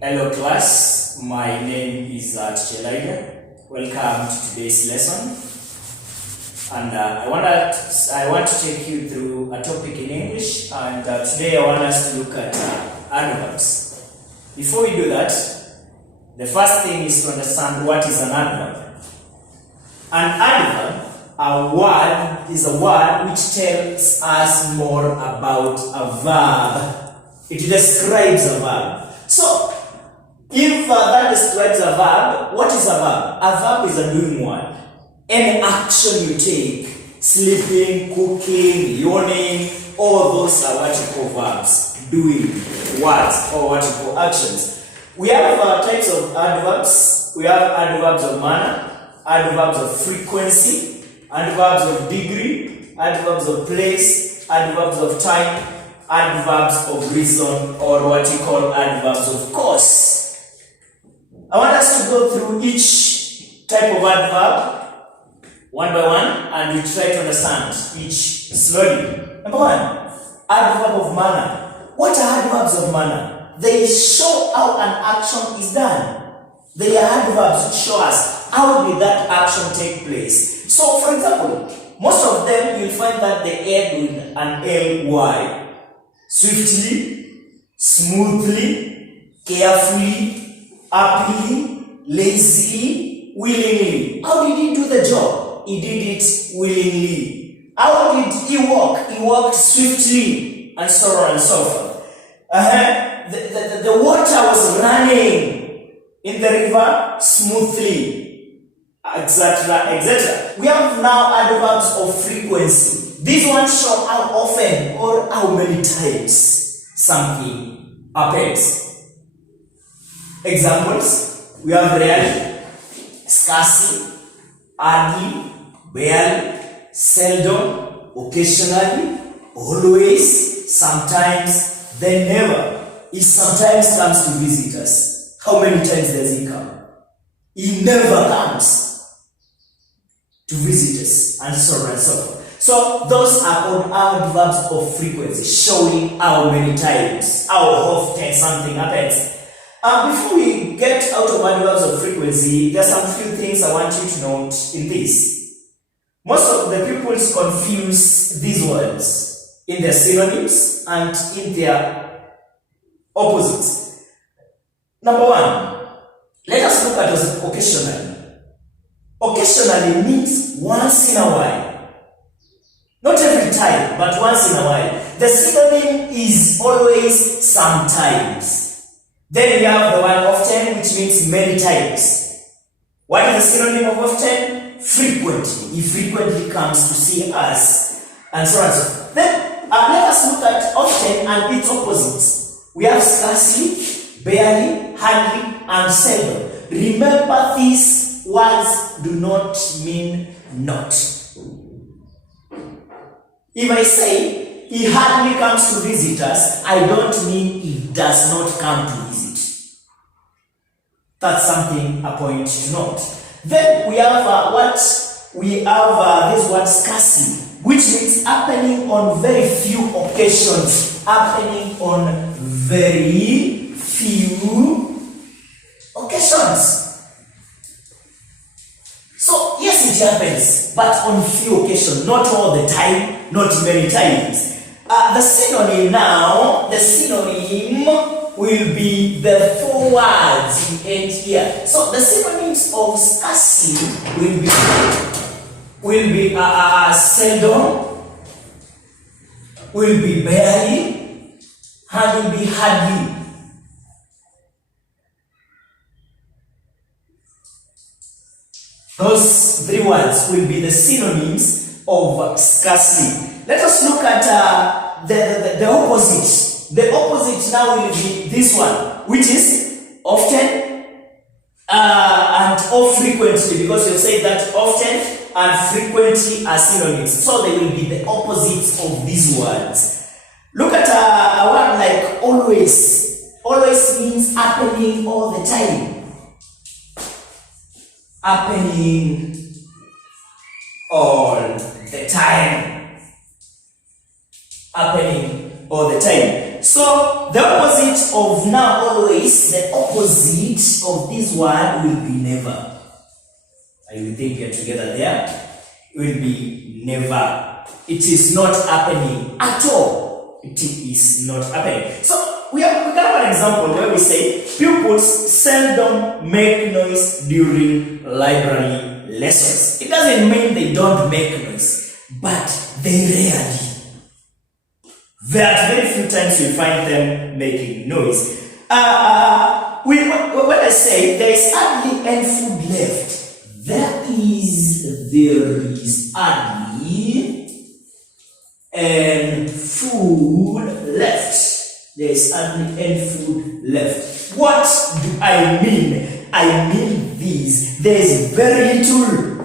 Hello class, my name is Chelaida. Welcome to today's lesson. And I want to take you through a topic in English, and today I want us to look at adverbs. Before we do that, the first thing is to understand what is an adverb. An adverb, is a word which tells us more about a verb. It describes a verb. So, if that describes a verb, what is a verb? A verb is a doing word. Any action you take, sleeping, cooking, yawning, all those are what you call verbs. Doing words or what you call actions. We have types of adverbs. We have adverbs of manner, adverbs of frequency, adverbs of degree, adverbs of place, adverbs of time, adverbs of reason, or what you call adverbs of course. I want us to go through each type of adverb one by one, and we try to understand each slowly. Number one, adverb of manner. What are adverbs of manner? They show how an action is done. They are adverbs which show us how did that action take place. So, for example, most of them you'll find that they end with an ly. Swiftly, smoothly, carefully, happily, lazily, willingly. How did he do the job? He did it willingly. How did he walk? He walked swiftly, and so on and so forth. The water was running in the river smoothly, etc., etc. We have now adverbs of frequency. These ones show how often or how many times something happens. Examples, we have rarely, scarcely, hardly, barely, seldom, occasionally, always, sometimes, then never. He sometimes comes to visit us. How many times does he come? He never comes to visit us, and so on and so forth. So those are called adverbs of frequency, showing how many times, how often something happens. Before we get out of adverbs of frequency, there are some few things I want you to note in this. Most of the pupils confuse these words in their synonyms and in their opposites. Number one, let us look at occasionally. Occasionally means once in a while. Not every time, but once in a while. The synonym is always sometimes. Then we have the word often, which means many times. What is the synonym of often? Frequently. He frequently comes to see us, and so on and so forth. Then let us look at often and its opposites. We have scarcely, barely, hardly, and seldom. Remember, these words do not mean not. If I say he hardly comes to visit us, I don't mean he does not come to visit. That's something, a point to note. Then we have this word scarcely, which means happening on very few occasions. Happening on very few occasions. So, yes, it happens, but on few occasions, not all the time, not many times. The synonym now, will be the four words we end here. So, the synonyms of scarcely will be seldom, will be barely, and will be hardly. Those three words will be the synonyms of scarcely. Let us look at the opposite. The opposite now will be this one, which is often and or frequently, because you say that often and frequently are synonyms. So they will be the opposites of these words. Look at a word like always. Always means happening all the time. Happening all the time. Happening all the time. So the opposite of now always, the opposite of this word will be never. I will think we are together there. It will be never. It is not happening at all. It is not happening. So we have an example where we say pupils seldom make noise during library lessons. It doesn't mean they don't make noise, but they rarely. There are very few times you find them making noise. When I say there is hardly any food left, there is hardly any food left. There is hardly any food left. What do I mean? I mean this. There is very little.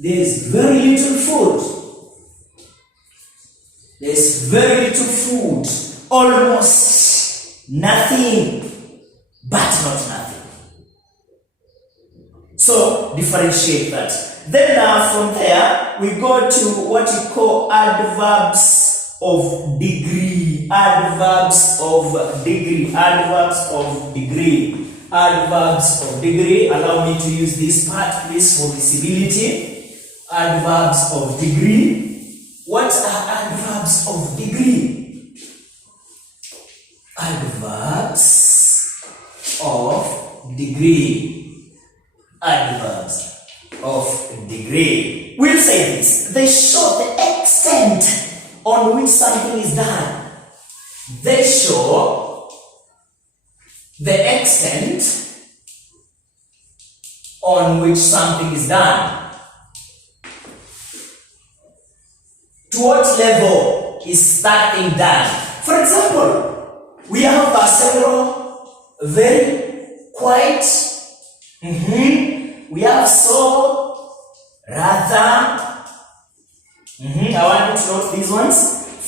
There is very little food. There is very little food. Almost nothing, but not nothing. So differentiate that. Then from there we go to what you call adverbs of degree. Adverbs of degree. Adverbs of degree. Adverbs of degree. Allow me to use this part, please, for visibility. Adverbs of degree. What are adverbs of degree? Adverbs of degree. Adverbs of degree. We'll say this. They show the extent on which something is done. They show the extent on which something is done. To what level is that thing done? For example, we have several very quiet. We have so, rather. I want you to note these ones.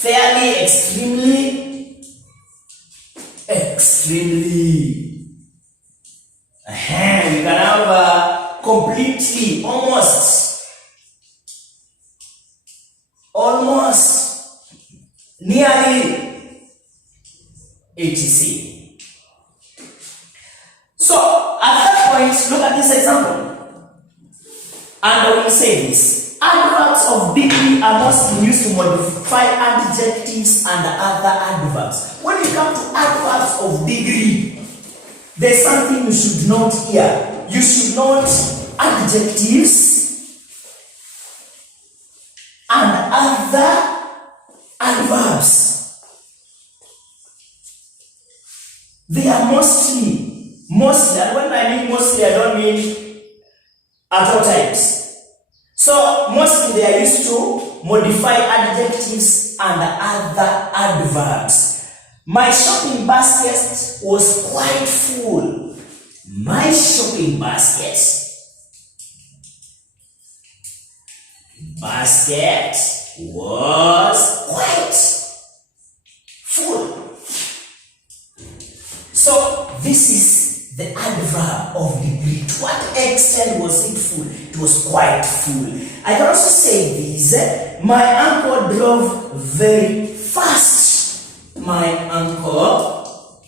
Fairly, extremely, extremely. We can have completely, almost, nearly, etc. So, at that point, look at this example. And I will say this. Adverbs of degree are mostly used to modify adjectives and other adverbs. When you come to adverbs of degree, there's something you should note here. You should note adjectives and other adverbs. They are mostly, and when I mean mostly, I don't mean at all times. So mostly they are used to modify adjectives and other adverbs. My shopping basket was quite full. My shopping basket was quite full. So this is the adverb of degree. To what extent was it full? It was quite full. I can also say this. My uncle drove very fast. My uncle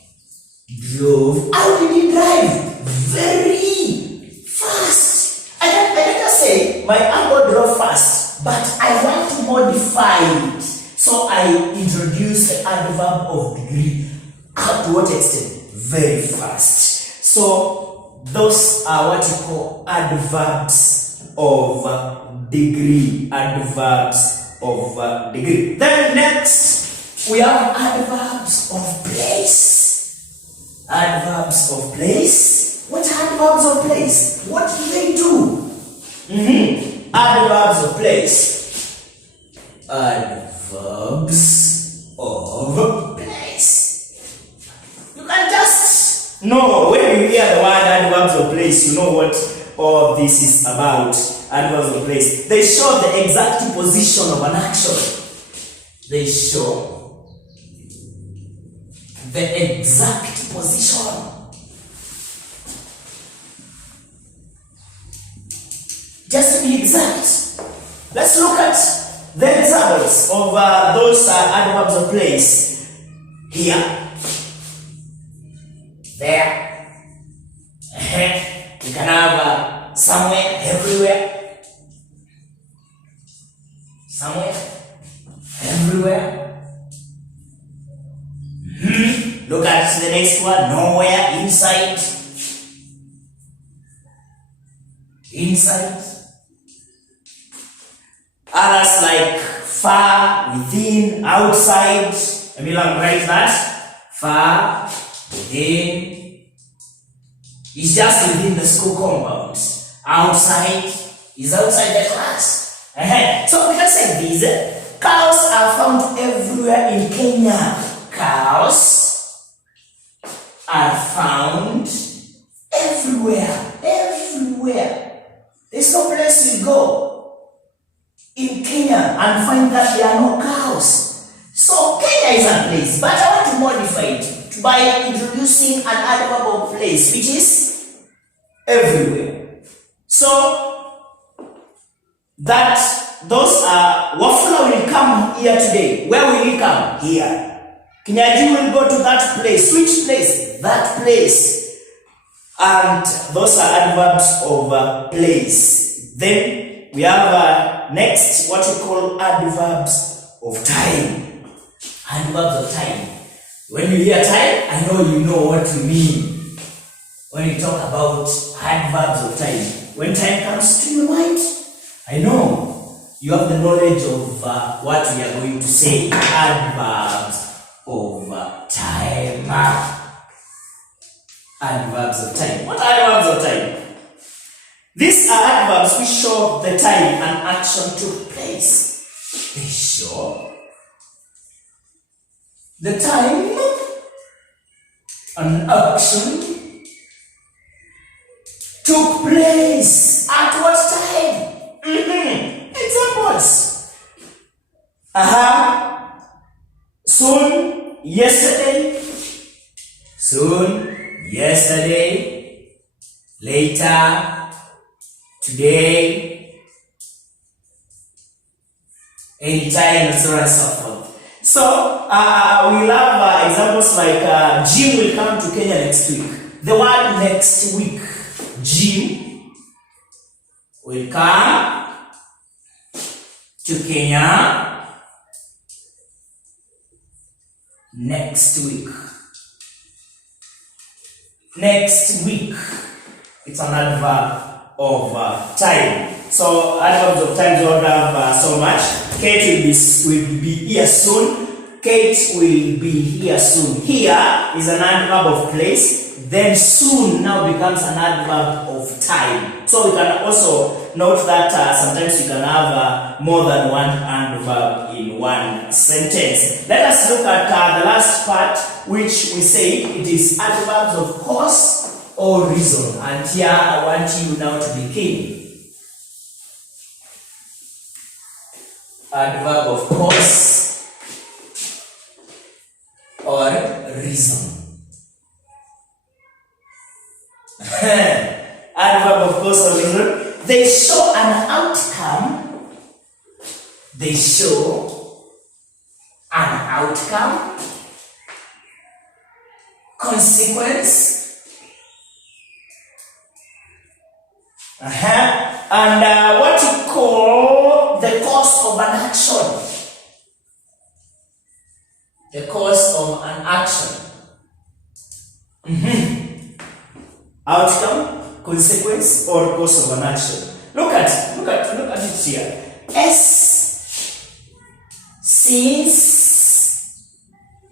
drove. How did he drive? Very fast. I can just say my uncle drove fast, but I want to modify it. So I introduce the adverb of degree. To what extent? Very fast. So those are what you call adverbs of degree. Adverbs of degree. Then next we have adverbs of place. Adverbs of place. What are adverbs of place? What do they do? Adverbs of place. Adverbs of place. You can just know when you hear the word adverbs of place, you know what all this is about. Adverbs of place. They show the exact position of an action. They show the exact position. Just to be exact. Let's look at The examples of those adverbs of place: here, there, you can have somewhere, everywhere, somewhere, everywhere. Look at the next one: nowhere, inside, inside. Others like far, within, outside. Let me write that. Far, within is just within the school compound. Outside is outside the class. So we can say this: cows are found everywhere in Kenya. Cows are found everywhere. Everywhere. There's no place you go in Kenya and find that there are no cows. So Kenya is a place, but I want to modify it by introducing an adverb of place, which is everywhere. So that those Wafula will come here today. Where will he come? Here. Kinyaji will go to that place. Which place? That place. And those are adverbs of place. Then we have next what we call adverbs of time. Adverbs of time. When you hear time, I know you know what we mean when you talk about adverbs of time. When time comes to your mind, I know you have the knowledge of what we are going to say. Adverbs of time. Adverbs of time. What are adverbs of time? These are adverbs which show the time an action took place. They show the time an action took place. At what time? Examples. Soon, yesterday. Soon, yesterday. Later, today, anytime, and so on and so forth. So, we'll have examples like Jim will come to Kenya next week. The word next week, Jim will come to Kenya next week. Next week. It's an adverb of time. So adverbs of time don't have so much. Kate will be here soon. Kate will be here soon. Here is an adverb of place. Then soon now becomes an adverb of time. So we can also note that sometimes you can have more than one adverb in one sentence. Let us look at the last part, which we say it is adverbs of cause or reason. And here I want you now to begin. Adverb of cause or reason. Adverb of cause or reason. They show an outcome. They show an outcome, consequence, and what you call the cause of an action. The cause of an action. Outcome, consequence, or cause of an action. Look at it here. Since,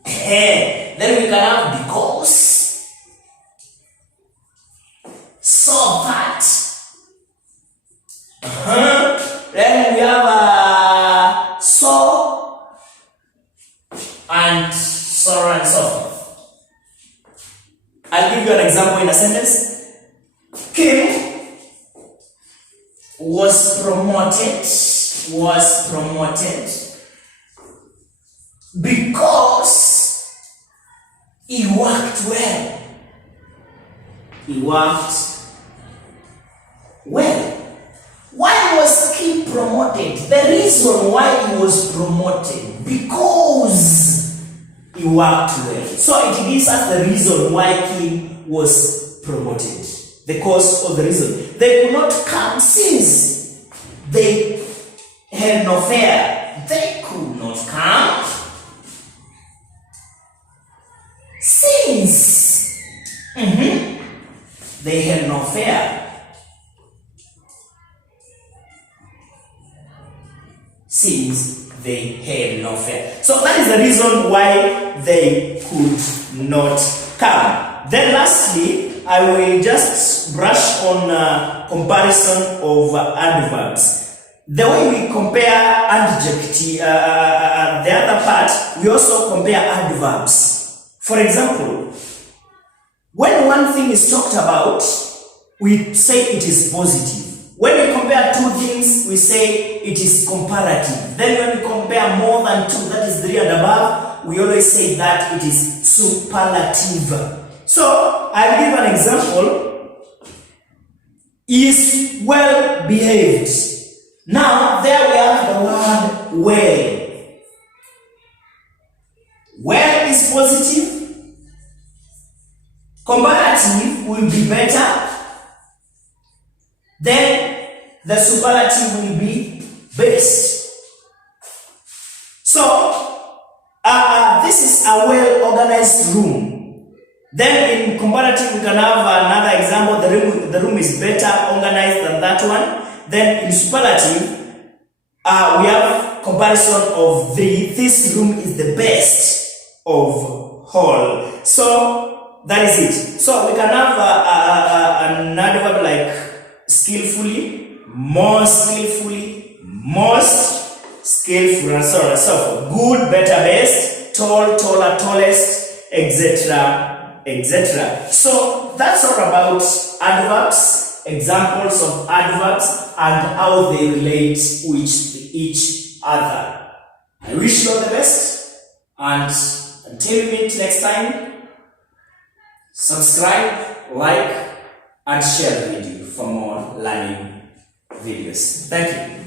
then we can have because, so that, then we have so, and so on and so forth. I'll give you an example in a sentence. Kim was promoted because he worked well. He worked well. Why was Kim promoted. The reason why he was promoted, because he worked well. So it gives us the reason why Kim was promoted. The cause of the reason. They could not come since they had no fare. They could not come since they had no fare. Since they had no fare. So that is the reason why they could not come. Then lastly, I will just brush on comparison of adverbs. The way we compare adjective, the other part, we also compare adverbs. For example, when one thing is talked about, we say it is positive. When we compare two things, we say it is comparative. Then when we compare more than two, that is 3 and above, we always say that it is superlative. So, I'll give an example. Is well behaved. Now, there we have the word well. Well is positive. Comparative will be better. Then the superlative will be best. So, this is a well-organized room. Then in comparative, we can have another example. The room is better organized than that one. Then in superlative, we have comparison of this room is the best of whole. So that is it. So we can have an adverb like skillfully, more skillfully, most skillful, and so on and so forth. Good, better, best, tall, taller, tallest, etc., etc. So that's all about adverbs, examples of adverbs, and how they relate with each other. I wish you all the best, and until we meet next time, subscribe, like, and share the video for more learning videos. Thank you.